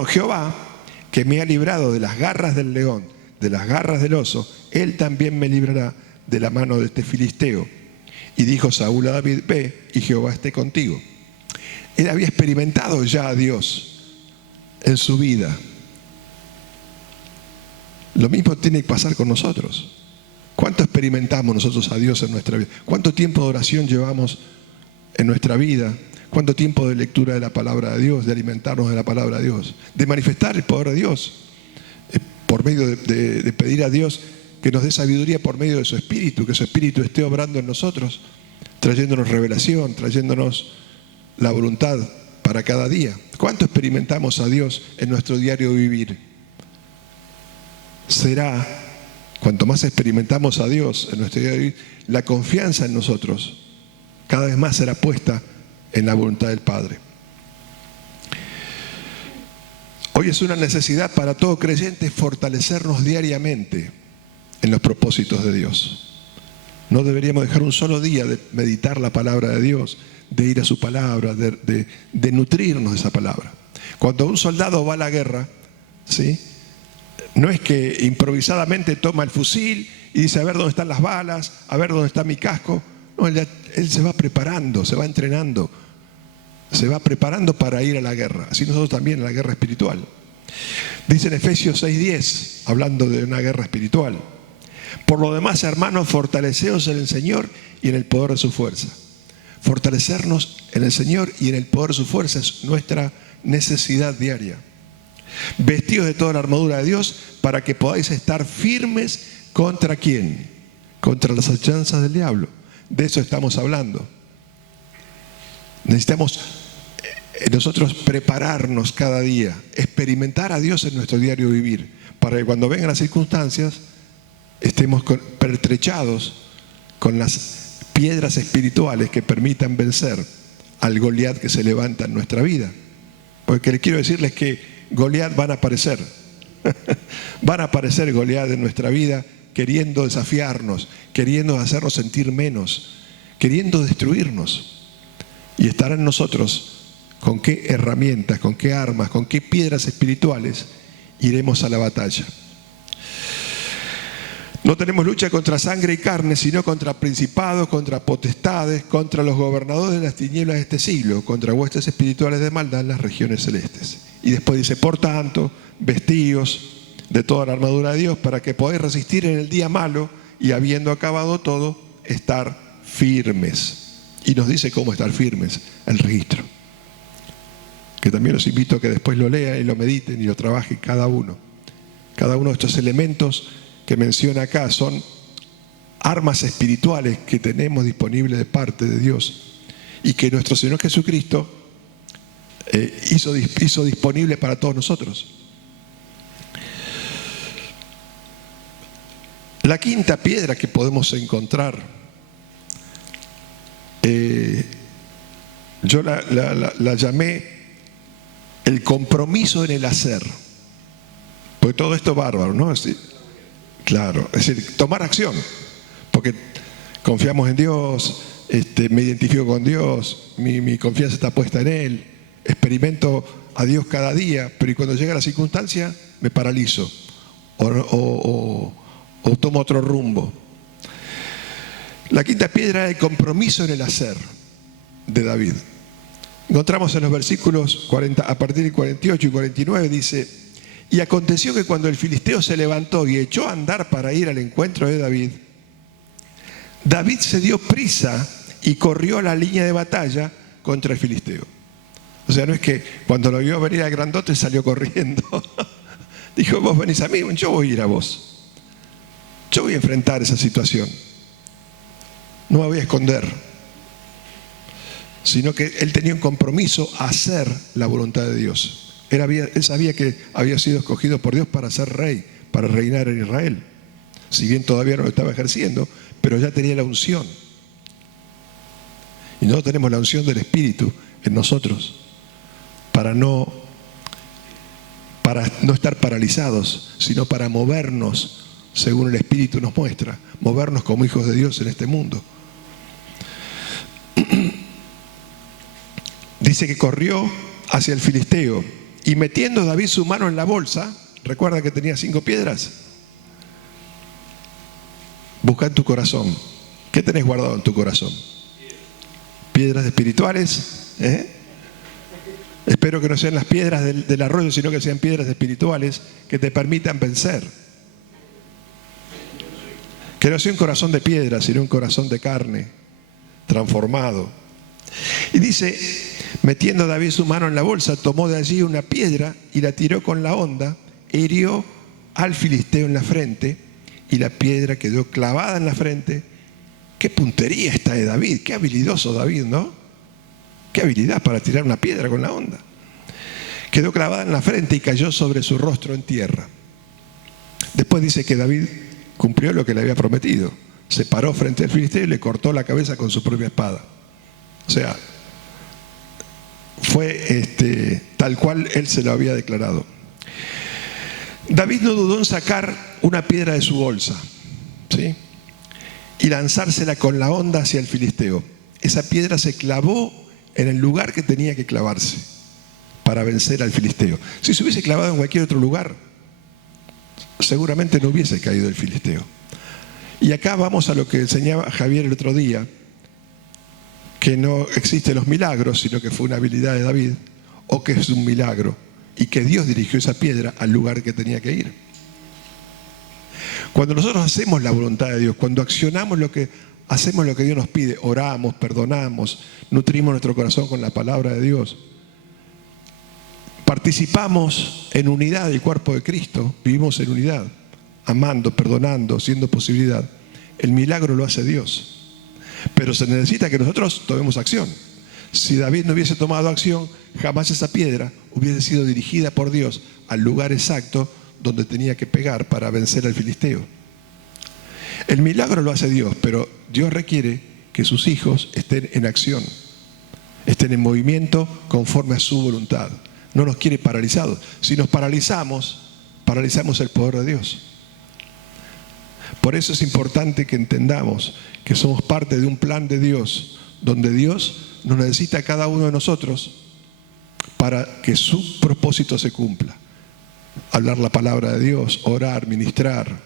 Jehová, que me ha librado de las garras del león, de las garras del oso, él también me librará de la mano de este filisteo. Y dijo Saúl a David, ve y Jehová esté contigo. Él había experimentado ya a Dios en su vida. Lo mismo tiene que pasar con nosotros. ¿Cuánto experimentamos nosotros a Dios en nuestra vida? ¿Cuánto tiempo de oración llevamos en nuestra vida? ¿Cuánto tiempo de lectura de la palabra de Dios, de alimentarnos de la palabra de Dios, de manifestar el poder de Dios, por medio de pedir a Dios que nos dé sabiduría por medio de su Espíritu, que su Espíritu esté obrando en nosotros, trayéndonos revelación, trayéndonos la voluntad para cada día? ¿Cuánto experimentamos a Dios en nuestro diario vivir? Será, cuanto más experimentamos a Dios en nuestro diario vivir, la confianza en nosotros cada vez más será puesta en la voluntad del Padre. Hoy es una necesidad para todo creyente fortalecernos diariamente en los propósitos de Dios. No deberíamos dejar un solo día de meditar la palabra de Dios, de ir a su palabra, de nutrirnos de esa palabra. Cuando un soldado va a la guerra, ¿sí?, no es que improvisadamente toma el fusil y dice, a ver dónde están las balas, a ver dónde está mi casco. No, él se va preparando, se va entrenando, se va preparando para ir a la guerra. Así nosotros también a la guerra espiritual. Dice en Efesios 6:10, hablando de una guerra espiritual: por lo demás, hermanos, fortaleceos en el Señor y en el poder de su fuerza. Fortalecernos en el Señor y en el poder de su fuerza es nuestra necesidad diaria. Vestidos de toda la armadura de Dios para que podáis estar firmes contra ¿quién? Contra las acechanzas del diablo. De eso estamos hablando. Necesitamos nosotros prepararnos cada día, experimentar a Dios en nuestro diario vivir, para que cuando vengan las circunstancias estemos pertrechados con las piedras espirituales que permitan vencer al Goliat que se levanta en nuestra vida. Porque le quiero decirles que Goliat van a aparecer. Van a aparecer Goliat en nuestra vida queriendo desafiarnos, queriendo hacernos sentir menos, queriendo destruirnos. Y estará en nosotros con qué herramientas, con qué armas, con qué piedras espirituales iremos a la batalla. No tenemos lucha contra sangre y carne, sino contra principados, contra potestades, contra los gobernadores de las tinieblas de este siglo, contra huestes espirituales de maldad en las regiones celestes. Y después dice, por tanto, vestíos de toda la armadura de Dios para que podáis resistir en el día malo y habiendo acabado todo, estar firmes. Y nos dice cómo estar firmes, el registro. Que también los invito a que después lo lean y lo mediten y lo trabajen cada uno. Cada uno de estos elementos que menciona acá son armas espirituales que tenemos disponibles de parte de Dios y que nuestro Señor Jesucristo hizo disponible para todos nosotros. La quinta piedra que podemos encontrar yo la llamé el compromiso en el hacer. Porque todo esto es bárbaro, ¿no? Claro, es decir, tomar acción. Porque confiamos en Dios, me identifico con Dios, mi confianza está puesta en Él, experimento a Dios cada día, pero y cuando llega la circunstancia me paralizo o tomo otro rumbo. La quinta piedra era el compromiso en el hacer de David. Encontramos en los versículos 40, a partir de 48 y 49, dice: y aconteció que cuando el filisteo se levantó y echó a andar para ir al encuentro de David, David se dio prisa y corrió a la línea de batalla contra el filisteo. O sea, no es que cuando lo vio venir al grandote salió corriendo. Dijo: vos venís a mí, yo voy a ir a vos. Yo voy a enfrentar esa situación. No me voy a esconder. Sino que él tenía un compromiso a hacer la voluntad de Dios. Él sabía que había sido escogido por Dios para ser rey, para reinar en Israel. Si bien todavía no lo estaba ejerciendo, pero ya tenía la unción. Y nosotros tenemos la unción del Espíritu en nosotros para no estar paralizados, sino para movernos según el Espíritu nos muestra, movernos como hijos de Dios en este mundo. Dice que corrió hacia el filisteo y metiendo David su mano en la bolsa, recuerda que tenía 5 piedras. Busca en tu corazón. ¿Qué tenés guardado en tu corazón? ¿Piedras espirituales? Espero que no sean las piedras del arroyo, sino que sean piedras espirituales que te permitan vencer. Que no sea un corazón de piedra, sino un corazón de carne, transformado. Y dice: metiendo David su mano en la bolsa, tomó de allí una piedra y la tiró con la honda, hirió al filisteo en la frente y la piedra quedó clavada en la frente. Qué puntería esta de David, qué habilidoso David, ¿no? Qué habilidad para tirar una piedra con la honda. Quedó clavada en la frente y cayó sobre su rostro en tierra. Después dice que David cumplió lo que le había prometido. Se paró frente al filisteo y le cortó la cabeza con su propia espada. O sea, fue tal cual él se lo había declarado. David no dudó en sacar una piedra de su bolsa, ¿sí?, y lanzársela con la honda hacia el filisteo. Esa piedra se clavó en el lugar que tenía que clavarse para vencer al filisteo. Si se hubiese clavado en cualquier otro lugar, seguramente no hubiese caído el filisteo. Y acá vamos a lo que enseñaba Javier el otro día, que no existen los milagros, sino que fue una habilidad de David, o que es un milagro, y que Dios dirigió esa piedra al lugar que tenía que ir. Cuando nosotros hacemos la voluntad de Dios, cuando accionamos hacemos lo que Dios nos pide, oramos, perdonamos, nutrimos nuestro corazón con la palabra de Dios, participamos en unidad del cuerpo de Cristo, vivimos en unidad, amando, perdonando, siendo posibilidad. El milagro lo hace Dios. Pero se necesita que nosotros tomemos acción. Si David no hubiese tomado acción, jamás esa piedra hubiese sido dirigida por Dios al lugar exacto donde tenía que pegar para vencer al filisteo. El milagro lo hace Dios, pero Dios requiere que sus hijos estén en acción, estén en movimiento conforme a su voluntad. No nos quiere paralizados. Si nos paralizamos, paralizamos el poder de Dios. Por eso es importante que entendamos que somos parte de un plan de Dios, donde Dios nos necesita a cada uno de nosotros para que su propósito se cumpla. Hablar la palabra de Dios, orar, ministrar,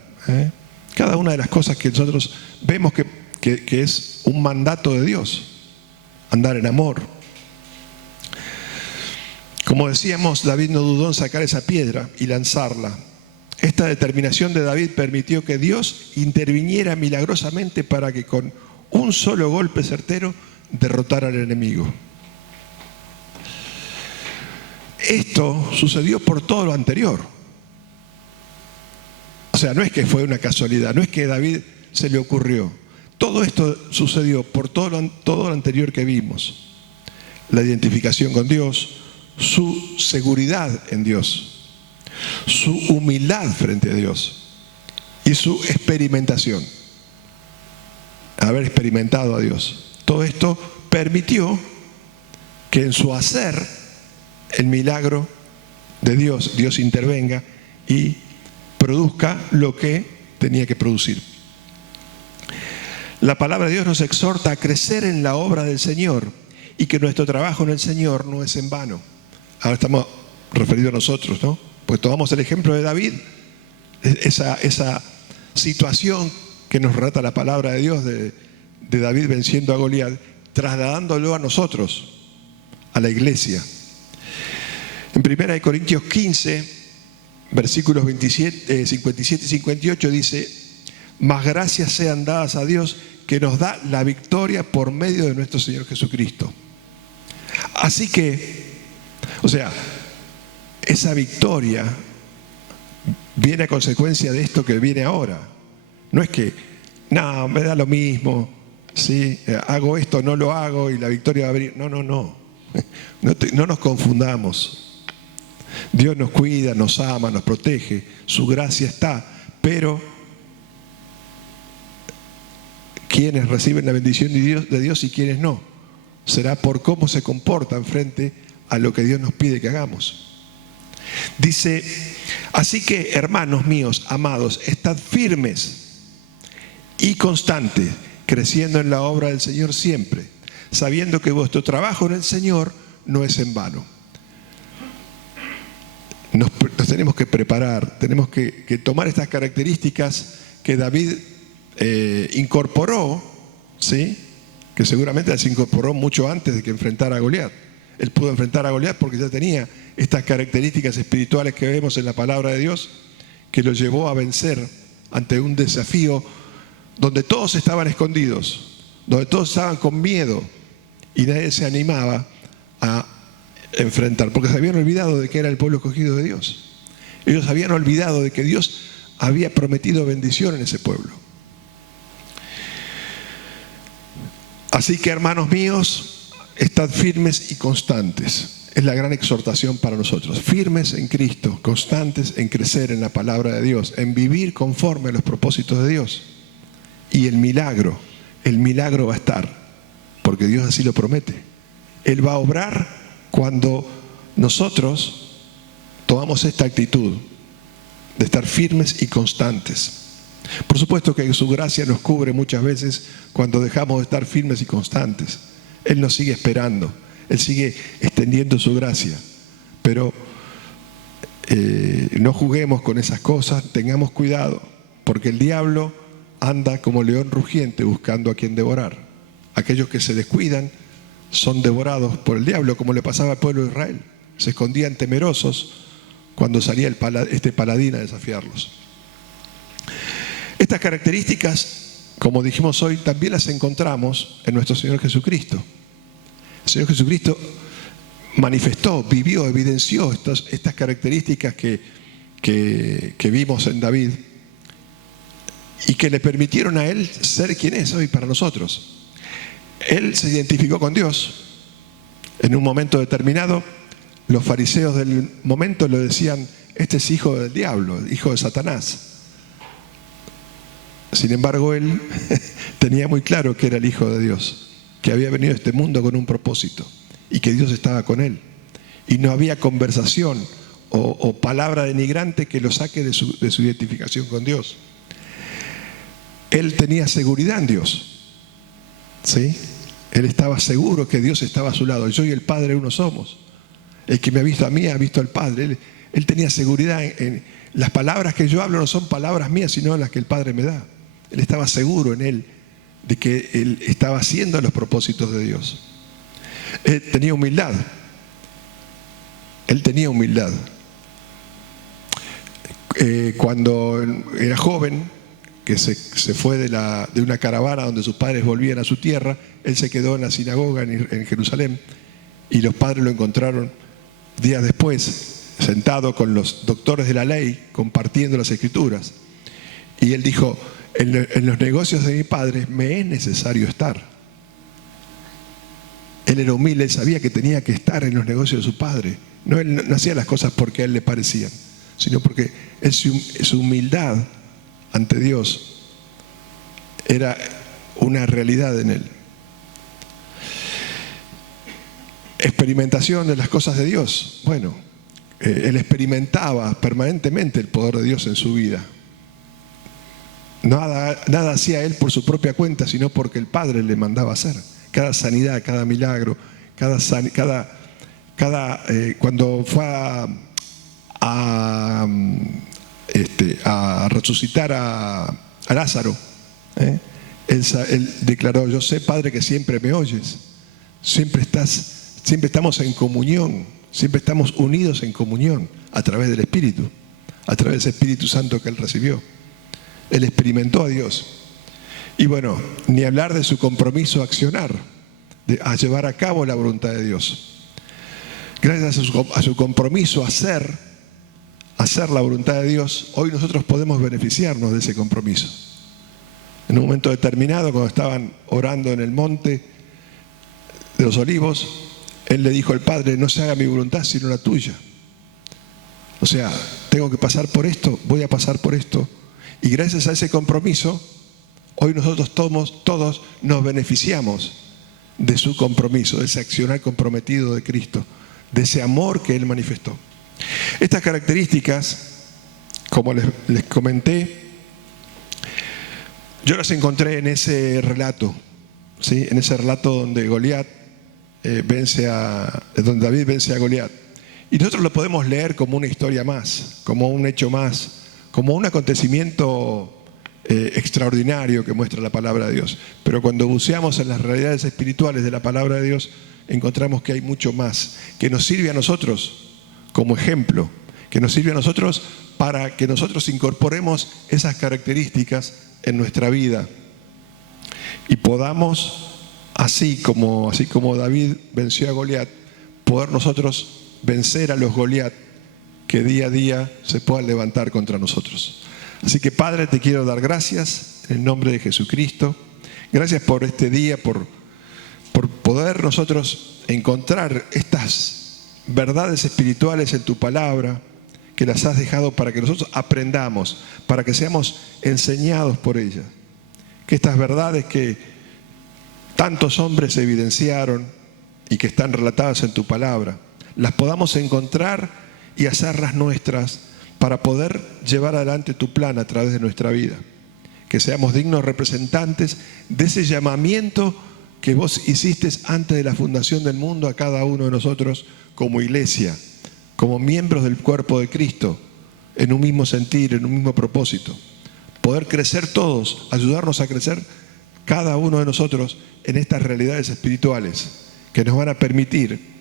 cada una de las cosas que nosotros vemos que es un mandato de Dios. Andar en amor. Como decíamos, David no dudó en sacar esa piedra y lanzarla. Esta determinación de David permitió que Dios interviniera milagrosamente para que con un solo golpe certero derrotara al enemigo. Esto sucedió por todo lo anterior. O sea, no es que fue una casualidad, no es que a David se le ocurrió. Todo esto sucedió por todo lo anterior que vimos. La identificación con Dios, su seguridad en Dios, su humildad frente a Dios y su experimentación. Haber experimentado a Dios. Todo esto permitió que en su hacer el milagro de Dios, Dios intervenga y produzca lo que tenía que producir. La palabra de Dios nos exhorta a crecer en la obra del Señor y que nuestro trabajo en el Señor no es en vano. Ahora estamos referidos a nosotros, ¿no? Pues tomamos el ejemplo de David, esa situación que nos relata la palabra de Dios de David venciendo a Goliat, trasladándolo a nosotros, a la iglesia. En 1 Corintios 15, versículos 57 y 58 dice: mas gracias sean dadas a Dios que nos da la victoria por medio de nuestro Señor Jesucristo. Así que, o sea, esa victoria viene a consecuencia de esto que viene ahora. No es que, no, me da lo mismo, ¿sí? Hago esto, no lo hago y la victoria va a venir. No, no, no. No nos confundamos. Dios nos cuida, nos ama, nos protege, su gracia está, pero quienes reciben la bendición de Dios y quienes no, será por cómo se comportan frente a lo que Dios nos pide que hagamos. Dice: así que, hermanos míos, amados, estad firmes y constantes, creciendo en la obra del Señor siempre, sabiendo que vuestro trabajo en el Señor no es en vano. Nos tenemos que preparar, tenemos que tomar estas características que David incorporó, ¿sí? Que seguramente las incorporó mucho antes de que enfrentara a Goliat. Él pudo enfrentar a Goliat porque ya tenía estas características espirituales que vemos en la palabra de Dios, que lo llevó a vencer ante un desafío donde todos estaban escondidos, donde todos estaban con miedo y nadie se animaba a enfrentar, porque se habían olvidado de que era el pueblo escogido de Dios. Ellos habían olvidado de que Dios había prometido bendición en ese pueblo. Así que, hermanos míos, estad firmes y constantes. Es la gran exhortación para nosotros. Firmes en Cristo, constantes en crecer en la palabra de Dios, en vivir conforme a los propósitos de Dios. Y el milagro va a estar, porque Dios así lo promete. Él va a obrar cuando nosotros tomamos esta actitud de estar firmes y constantes. Por supuesto que su gracia nos cubre muchas veces cuando dejamos de estar firmes y constantes. Él nos sigue esperando, Él sigue extendiendo su gracia. Pero no juguemos con esas cosas, tengamos cuidado, porque el diablo anda como león rugiente buscando a quien devorar. Aquellos que se descuidan son devorados por el diablo, como le pasaba al pueblo de Israel. Se escondían temerosos cuando salía este paladín a desafiarlos. Estas características, como dijimos hoy, también las encontramos en nuestro Señor Jesucristo. El Señor Jesucristo manifestó, vivió, evidenció estas características que vimos en David y que le permitieron a Él ser quien es hoy para nosotros. Él se identificó con Dios. En un momento determinado, los fariseos del momento le decían: este es hijo del diablo, hijo de Satanás. Sin embargo, él tenía muy claro que era el Hijo de Dios, que había venido a este mundo con un propósito y que Dios estaba con él. Y no había conversación o palabra denigrante que lo saque de su identificación con Dios. Él tenía seguridad en Dios, ¿sí? Él estaba seguro que Dios estaba a su lado. Yo y el Padre uno somos. El que me ha visto a mí ha visto al Padre. Él tenía seguridad en las palabras que yo hablo, no son palabras mías, sino las que el Padre me da. Él estaba seguro en él de que él estaba haciendo los propósitos de Dios. Él tenía humildad. Él tenía humildad. Cuando era joven, que se fue de una caravana donde sus padres volvían a su tierra, él se quedó en la sinagoga en Jerusalén y los padres lo encontraron días después, sentado con los doctores de la ley, compartiendo las escrituras. Y él dijo: en los negocios de mi padre me es necesario estar. Él era humilde, él sabía que tenía que estar en los negocios de su padre. No, él no hacía las cosas porque a él le parecían, sino porque su humildad ante Dios era una realidad en él. experimentación de las cosas de Dios. Bueno, él experimentaba permanentemente el poder de Dios en su vida. Nada hacía él por su propia cuenta, sino porque el Padre le mandaba hacer. Cada sanidad, cada milagro, cuando fue a resucitar a Lázaro, él declaró: yo sé, Padre, que siempre me oyes, siempre estamos en comunión, siempre estamos unidos en comunión a través del Espíritu, a través del Espíritu Santo que él recibió. Él experimentó a Dios. Y bueno, ni hablar de su compromiso a accionar, a llevar a cabo la voluntad de Dios. Gracias a su compromiso a hacer la voluntad de Dios, hoy nosotros podemos beneficiarnos de ese compromiso. En un momento determinado, cuando estaban orando en el monte de los Olivos, él le dijo al Padre: no se haga mi voluntad sino la tuya. O sea, tengo que pasar por esto, voy a pasar por esto. Y gracias a ese compromiso, hoy nosotros todos nos beneficiamos de su compromiso, de ese accionar comprometido de Cristo, de ese amor que Él manifestó. Estas características, como les comenté, yo las encontré en ese relato, ¿sí? En ese relato donde donde David vence a Goliat. Y nosotros lo podemos leer como una historia más, como un hecho más, como un acontecimiento extraordinario que muestra la palabra de Dios. Pero cuando buceamos en las realidades espirituales de la palabra de Dios, encontramos que hay mucho más, que nos sirve a nosotros como ejemplo, que nos sirve a nosotros para que nosotros incorporemos esas características en nuestra vida y podamos, así como David venció a Goliat, poder nosotros vencer a los Goliat que día a día se puedan levantar contra nosotros. Así que, Padre, te quiero dar gracias en el nombre de Jesucristo. Gracias por este día, por poder nosotros encontrar estas verdades espirituales en tu palabra, que las has dejado para que nosotros aprendamos, para que seamos enseñados por ellas. Que estas verdades que tantos hombres evidenciaron y que están relatadas en tu palabra, las podamos encontrar y hacerlas nuestras para poder llevar adelante tu plan a través de nuestra vida. Que seamos dignos representantes de ese llamamiento que vos hiciste antes de la fundación del mundo a cada uno de nosotros como iglesia, como miembros del cuerpo de Cristo, en un mismo sentir, en un mismo propósito. Poder crecer todos, ayudarnos a crecer cada uno de nosotros en estas realidades espirituales que nos van a permitir,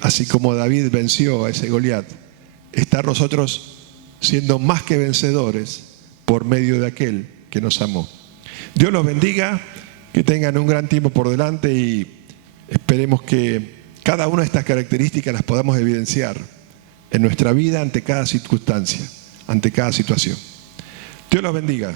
así como David venció a ese Goliat, estar nosotros siendo más que vencedores por medio de aquel que nos amó. Dios los bendiga, que tengan un gran tiempo por delante y esperemos que cada una de estas características las podamos evidenciar en nuestra vida ante cada circunstancia, ante cada situación. Dios los bendiga.